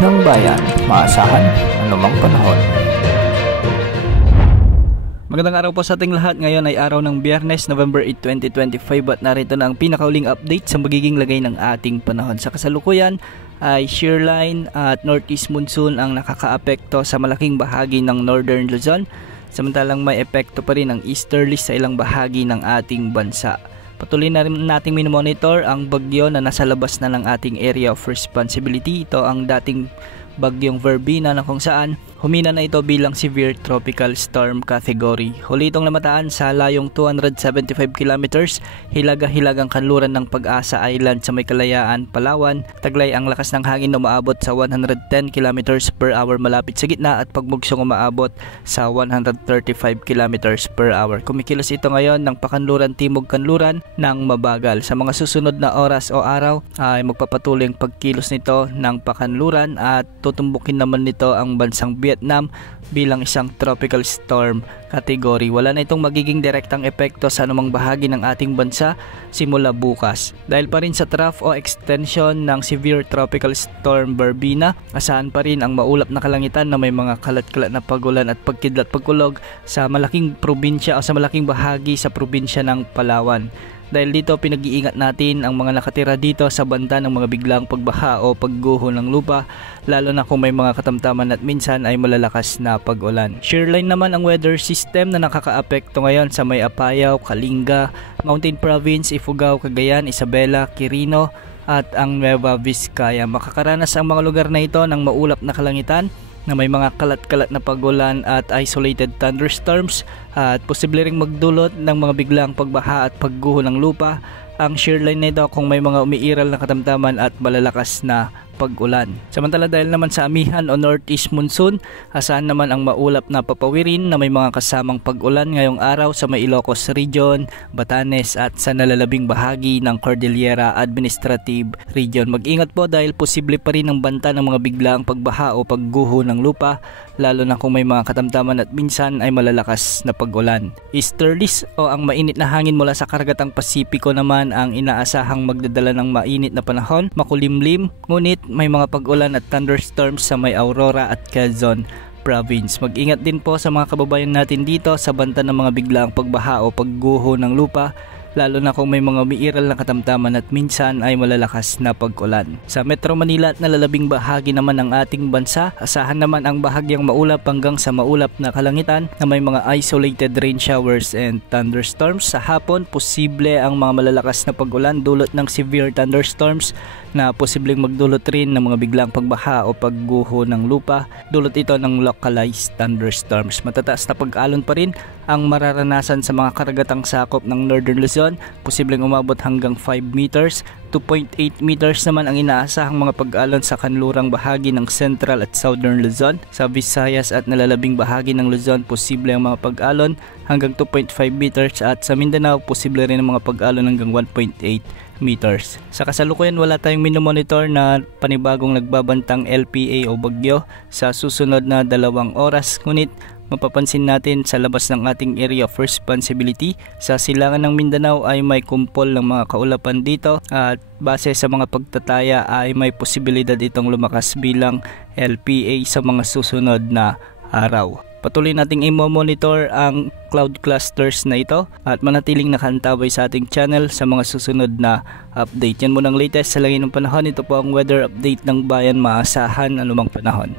ng bayan, maasahan anumang panahon. Magandang araw po sa ating lahat. Ngayon ay araw ng Biyernes, November 8, 2025 at narito na ang pinakauling update sa magiging lagay ng ating panahon. Sa kasalukuyan ay shear line at northeast monsoon ang nakakaapekto sa malaking bahagi ng northern Luzon, samantalang may epekto pa rin ang easterlies sa ilang bahagi ng ating bansa. Patuloy na rin nating minomonitor ang bagyo na nasa labas na ng ating area of responsibility. Ito ang dating bagyong Verbena na kung saan humina na ito bilang severe tropical storm category. Huli itong namataan sa layong 275 kilometers, hilaga-hilagang kanluran ng Pag-asa Island sa may Kalayaan, Palawan. Taglay ang lakas ng hangin na umaabot sa 110 kilometers per hour malapit sa gitna at pagbugsong umaabot sa 135 kilometers per hour. Kumikilos ito ngayon ng pakanluran timog kanluran ng mabagal. Sa mga susunod na oras o araw ay magpapatuloy ang pagkilos nito ng pakanluran at tutumbukin naman nito ang bansang Vietnam bilang isang tropical storm category. Wala na itong magiging direktang epekto sa anumang bahagi ng ating bansa simula bukas. Dahil pa rin sa trough o extension ng severe tropical storm Verbena, asahan pa rin ang maulap na kalangitan na may mga kalat-kalat na pagulan at pagkidlat pagkulog sa malaking probinsya o sa malaking bahagi sa probinsya ng Palawan. Dahil dito pinag-iingat natin ang mga nakatira dito sa banta ng mga biglang pagbaha o pagguho ng lupa, lalo na kung may mga katamtaman at minsan ay malalakas na pag-ulan. Shearline naman ang weather system na nakakaapekto ngayon sa may Apayao, Kalinga, Mountain Province, Ifugao, Cagayan, Isabela, Quirino at ang Nueva Vizcaya. Makakaranas ang mga lugar na ito ng maulap na kalangitan na may mga kalat-kalat na pagulan at isolated thunderstorms at posible ring magdulot ng mga biglang pagbaha at pagguho ng lupa ang shearline nito kung may mga umiiral na katamtaman at malalakas na pag-ulan. Samantala dahil naman sa amihan o northeast monsoon, asahan naman ang maulap na papawirin na may mga kasamang pag-ulan ngayong araw sa may Ilocos Region, Batanes at sa nalalabing bahagi ng Cordillera Administrative Region. Mag-ingat po dahil posible pa rin ang banta ng mga biglaang pagbaha o pagguho ng lupa, lalo na kung may mga katamtaman at minsan ay malalakas na pag-ulan. Easterlies o ang mainit na hangin mula sa karagatang Pasipiko naman ang inaasahang magdadala ng mainit na panahon, makulimlim, ngunit may mga pag-ulan at thunderstorms sa may Aurora at Quezon Province. Mag-ingat din po sa mga kababayan natin dito sa banta ng mga biglaang pagbaha o pagguho ng lupa, lalo na kung may mga umiiral na katamtaman at minsan ay malalakas na pag-ulan. Sa Metro Manila at nalalabing bahagi naman ng ating bansa, asahan naman ang bahagyang maulap hanggang sa maulap na kalangitan na may mga isolated rain showers and thunderstorms. Sa hapon, posible ang mga malalakas na pag-ulan dulot ng severe thunderstorms na posibleng magdulot rin ng mga biglang pagbaha o pagguho ng lupa. Dulot ito ng localized thunderstorms. Matataas na pag-alon pa rin ang mararanasan sa mga karagatang sakop ng Northern Luzon, posibleng umabot hanggang 5 meters. 2.8 meters naman ang inaasahang mga pag-alon sa kanlurang bahagi ng Central at Southern Luzon. Sa Visayas at nalalabing bahagi ng Luzon, posible ang mga pag-alon hanggang 2.5 meters at sa Mindanao, posible rin ang mga pag-alon hanggang 1.8 meters. Sa kasalukuyan, wala tayong minomonitor na panibagong nagbabantang LPA o bagyo sa susunod na 2 oras, ngunit mapapansin natin sa labas ng ating area of responsibility sa silangan ng Mindanao ay may kumpol ng mga kaulapan dito at base sa mga pagtataya ay may posibilidad itong lumakas bilang LPA sa mga susunod na araw. Patuloy nating i-monitor ang cloud clusters na ito at manatiling nakantabay sa ating channel sa mga susunod na update. Yan muna ang latest sa langit ng panahon. Ito po ang weather update ng bayan, maasahan anumang panahon.